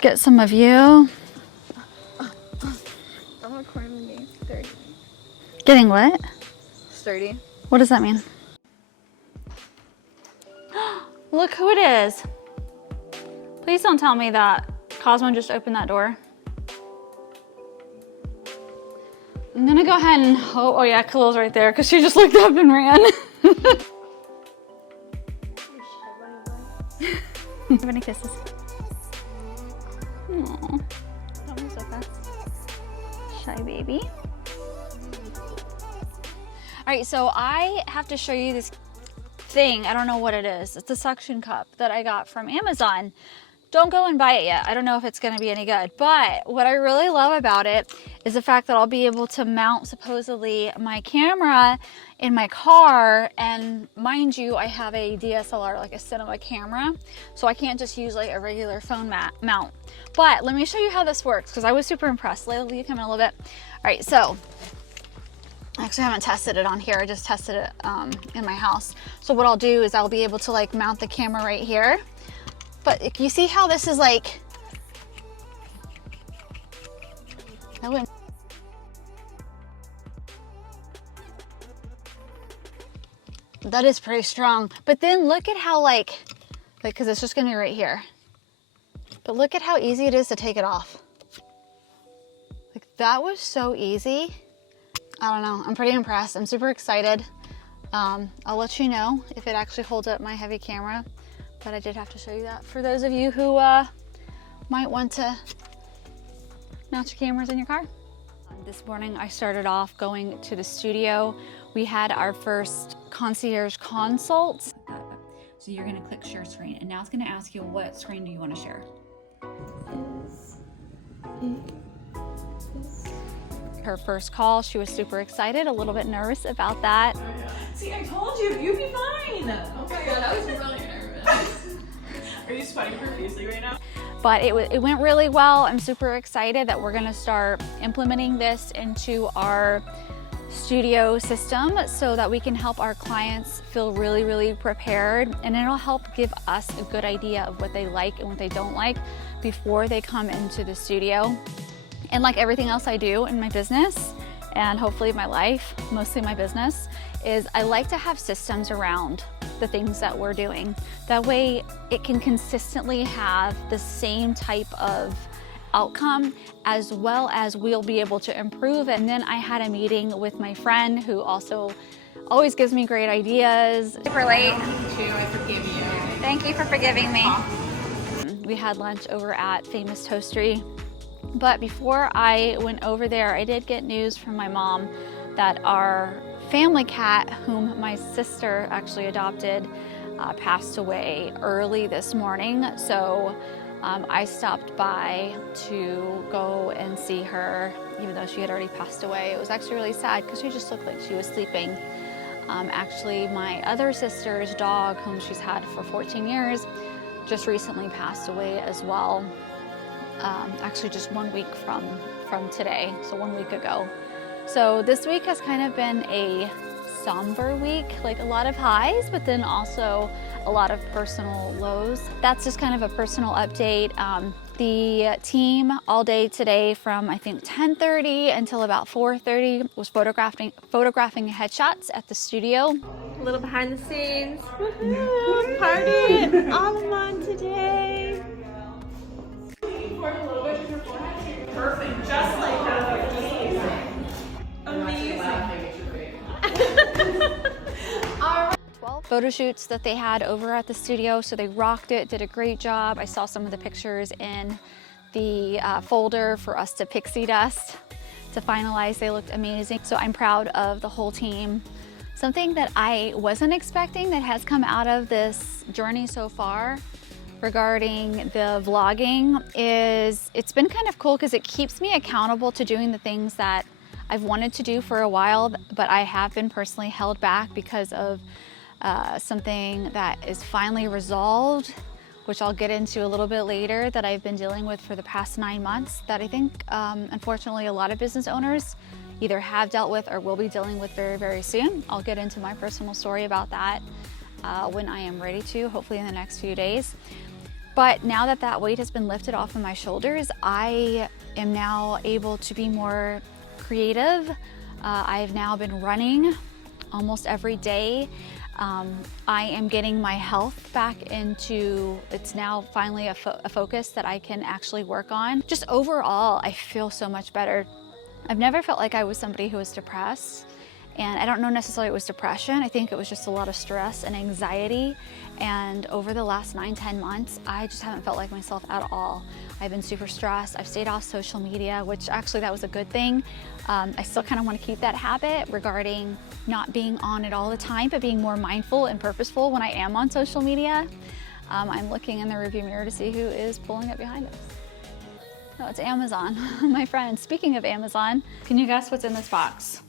Get some of you. I'm recording me. 30. Getting what? 30. What does that mean? Look who it is. Please don't tell me that Cosmo just opened that door. I'm gonna go ahead and hope, oh yeah, Khalil's right there because she just looked up and ran. How many kisses? Aww. That was so fast. Shy baby. All right, so I have to show you this thing. I don't know what it is. It's a suction cup that I got from Amazon. Don't go and buy it yet. I don't know if it's gonna be any good, but what I really love about it is the fact that I'll be able to mount supposedly my camera in my car. And mind you, I have a DSLR, like a cinema camera, so I can't just use like a regular phone mount. But let me show you how this works because I was super impressed. Layla, will you come in a little bit? All right, so I actually haven't tested it on here. I just tested it in my house. So what I'll do is I'll be able to like mount the camera right here. But you see how this is like, that is pretty strong. But then look at how like, cause it's just gonna be right here. But look at how easy it is to take it off. Like that was so easy. I don't know, I'm pretty impressed. I'm super excited. I'll let you know if it actually holds up my heavy camera. But I did have to show you that for those of you who might want to mount your cameras in your car. This morning I started off going to the studio. We had our first concierge consult. So you're gonna click share screen and now it's gonna ask you what screen do you want to share. Her first call, she was super excited, a little bit nervous about that. Oh, yeah. See, I told you, you'd be fine. Oh my god, I was really nervous. Are you sweating profusely right now? But it went really well. I'm super excited that we're gonna start implementing this into our studio system so that we can help our clients feel really, really prepared. And it'll help give us a good idea of what they like and what they don't like before they come into the studio. And like everything else I do in my business, and hopefully my life, mostly my business, is I like to have systems around the things that we're doing. That way it can consistently have the same type of outcome, as well as we'll be able to improve. And then I had a meeting with my friend who also always gives me great ideas. Super late. I forgive you. Thank you for forgiving me. We had lunch over at Famous Toastery. But before I went over there, I did get news from my mom that our family cat, whom my sister actually adopted, passed away early this morning. So I stopped by to go and see her, even though she had already passed away. It was actually really sad because she just looked like she was sleeping. Actually, my other sister's dog, whom she's had for 14 years, just recently passed away as well. Actually just 1 week from today, so 1 week ago. So this week has kind of been a somber week, like a lot of highs, but then also a lot of personal lows. That's just kind of a personal update. The team all day today from I think 10:30 until about 4:30 was photographing headshots at the studio. A little behind the scenes. Woohoo! Party at Almond today. Perfect, just like that. Amazing. 12 photo shoots that they had over at the studio, so they rocked it, did a great job. I saw some of the pictures in the folder for us to pixie dust to finalize. They looked amazing, so I'm proud of the whole team. Something that I wasn't expecting that has come out of this journey so far regarding the vlogging is it's been kind of cool because it keeps me accountable to doing the things that I've wanted to do for a while, but I have been personally held back because of something that is finally resolved, which I'll get into a little bit later, that I've been dealing with for the past 9 months that I think unfortunately a lot of business owners either have dealt with or will be dealing with very, very soon. I'll get into my personal story about that when I am ready to, hopefully in the next few days. But now that that weight has been lifted off of my shoulders, I am now able to be more creative. I've now been running almost every day. I am getting my health back into, it's now finally a focus that I can actually work on. Just overall, I feel so much better. I've never felt like I was somebody who was depressed. And I don't know necessarily it was depression. I think it was just a lot of stress and anxiety. And over the last 9-10 months, I just haven't felt like myself at all. I've been super stressed. I've stayed off social media, which actually that was a good thing. I still kind of want to keep that habit regarding not being on it all the time, but being more mindful and purposeful when I am on social media. I'm looking in the rearview mirror to see who is pulling up behind us. Oh, it's Amazon, my friend. Speaking of Amazon, can you guess what's in this box?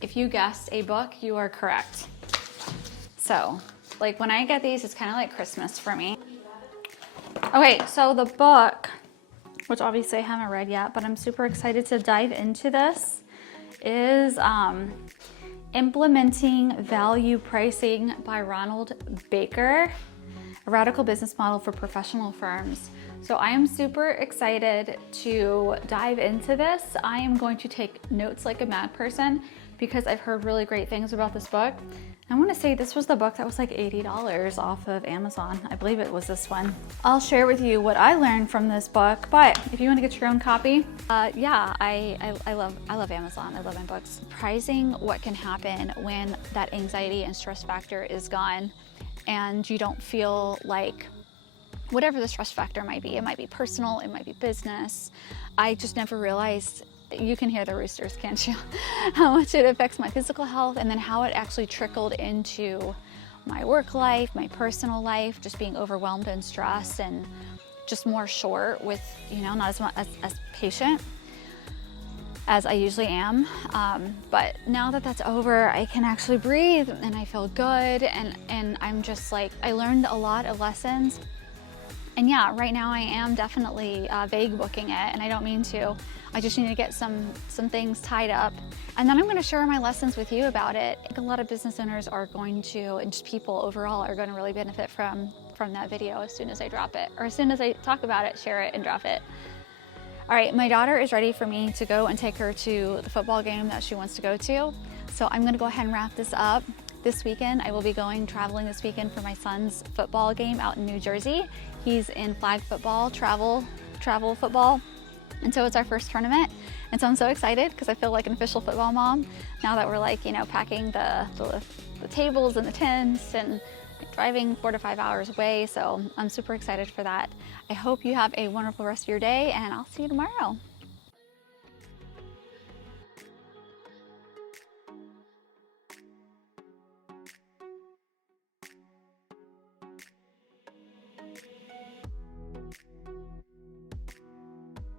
If you guessed a book, you are correct. So, like when I get these, it's kind of like Christmas for me. Okay, so the book, which obviously I haven't read yet, but I'm super excited to dive into this, is Implementing Value Pricing by Ronald Baker, a radical business model for professional firms. So I am super excited to dive into this. I am going to take notes like a mad person because I've heard really great things about this book. I want to say this was the book that was like $80 off of Amazon. I believe it was this one. I'll share with you what I learned from this book, but if you want to get your own copy, yeah, I love Amazon. I love my books. Surprising what can happen when that anxiety and stress factor is gone and you don't feel like whatever the stress factor might be. It might be personal, it might be business. I just never realized, you can hear the roosters, can't you? How much it affects my physical health and then how it actually trickled into my work life, my personal life, just being overwhelmed and stressed and just more short with, you know, not as much as patient as I usually am. But now that that's over, I can actually breathe and I feel good and I'm just like, I learned a lot of lessons. And yeah, right now I am definitely vague booking it, and I don't mean to. I just need to get some things tied up. And then I'm gonna share my lessons with you about it. I think a lot of business owners are going to, and just people overall are gonna really benefit from that video as soon as I drop it, or as soon as I talk about it, share it and drop it. All right, my daughter is ready for me to go and take her to the football game that she wants to go to. So I'm gonna go ahead and wrap this up. This weekend, I will be traveling this weekend for my son's football game out in New Jersey. He's in flag football, travel football. And so it's our first tournament. And so I'm so excited because I feel like an official football mom now that we're like, you know, packing the tables and the tents and driving 4 to 5 hours away. So I'm super excited for that. I hope you have a wonderful rest of your day and I'll see you tomorrow.